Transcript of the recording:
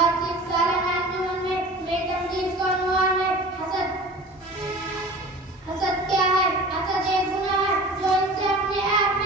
आज के सारे मैथ्स में तमजीद का उन्वान है हसद। हसद क्या है? हसद एक गुनाह है जो इंसान अपने आप